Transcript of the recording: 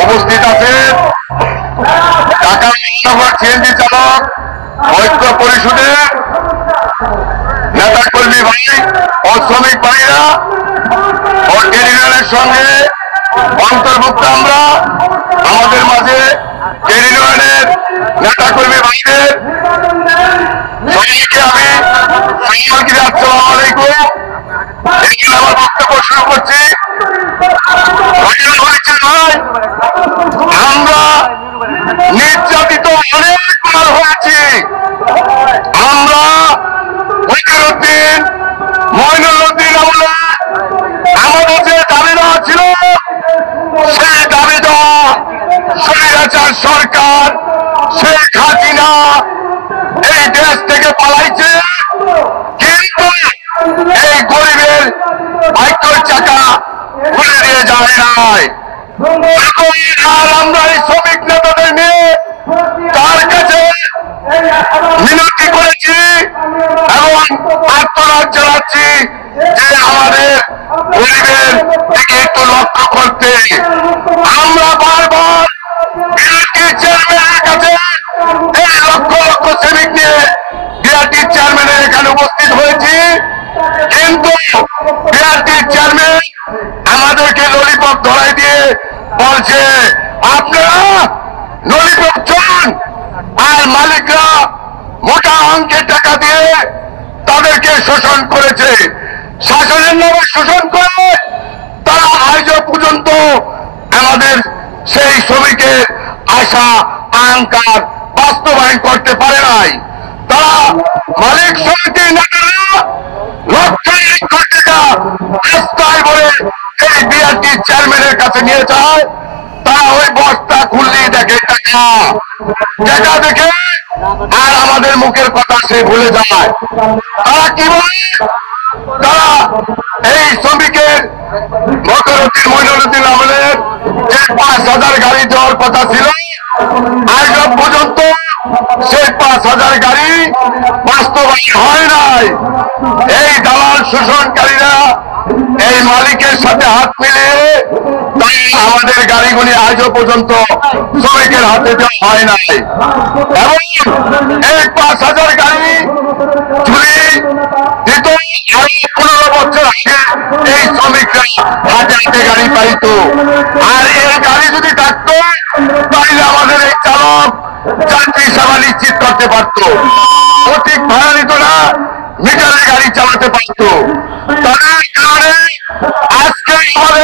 উপস্থিত আছেন ঢাকা মহানগর সিএনজি চালক ঐক্য পরিষদের নেতা কর্মী ভাই ও শ্রমিক ভাইরা ও ট্রেড ইউনিয়নের সঙ্গে অন্তর্ভুক্ত আমরা আমাদের মাঝে ট্রেড ইউনিয়নের নেতা কর্মী ভাইদের সবাইকে আমি আসসালামু আলাইকুম এখানে আমার বক্তব্য শুরু করছি। আমরা নির্যাতিত অনেকবার হয়েছি। আমরা ফকিরউদ্দিন মঈনুদ্দিন আমলে আমাদের যে দাবি দেওয়া ছিল সেই দাবি দেওয়া স্বৈরাচার সরকার শেখ হাসিনা এই দেশ থেকে পালাইছে, কিন্তু এই গরিবের ভাগ্যের চাকা খুলে দিয়ে যায় নাই। আর আমরা এই শ্রমিক নেতাদের নিয়ে তার কাছে মিনতি করেছি এবং আর্তনাদ জানাচ্ছি যে আমাদের গরিবের দিকে একটু লক্ষ্য করতে। আমরা বারবার বিএনপি চেয়ারম্যানের কাছে এই লক্ষ লক্ষ শ্রমিক নিয়ে বিএনপি চেয়ারম্যানের এখানে উপস্থিত হয়েছি, কিন্তু বিএনপি চেয়ারম্যান আমাদেরকে ললিপপ ধরাই দিয়ে বলছে আপনারা ললিপপ চান, আর মালিকরা মোটা অঙ্কের টাকা দিয়ে তাদেরকে শোষণ করেছে। শাসনের নামে শোষণ করে তারা আজও পর্যন্ত আমাদের সেই শ্রমিকের আশা আকাঙ্ক্ষা বাস্তবায়ন করতে পারে নাই। তারা মালিক সমিতির নেতারা লক্ষ লক্ষ টাকা রাস্তায় বলে এই বিআরটি চেয়ারম্যানের কাছে নিয়ে যায়। তারা ওই বস্তা খুললেই দেখে টাকা টাকা দেখে আর আমাদের মুখের কথা সে ভুলে যায়। তারা কি বলে? তারা এই শ্রমিকের ফকিরউদ্দিন মঈনুদ্দিন আমলের যে ৫,০০০ গাড়ি দেওয়ার কথা ছিল আজ পর্যন্ত সেই ৫,০০০ গাড়ি বাস্তবায়ন হয় নাই। এই দালাল শোষণকারীরা এই মালিকের সাথে হাত মিলিয়ে আমাদের গাড়িগুলি আজও পর্যন্ত শ্রমিকের হাতে দেওয়া হয় নাই এবং এই ৫,০০০ গাড়ি চুরি দিত। আরো ১৫ বছর আগে এই শ্রমিকরা হাতে হাতে গাড়ি পাইত, আর এই গাড়ি যদি থাকতো তাহলে আমাদের এই চালক যাত্রী সেবা নিশ্চিত করতে পারত, অধিক ভাড়া নিত না, মিটারে গাড়ি চালাতে পারত। তাদের কারণে আজ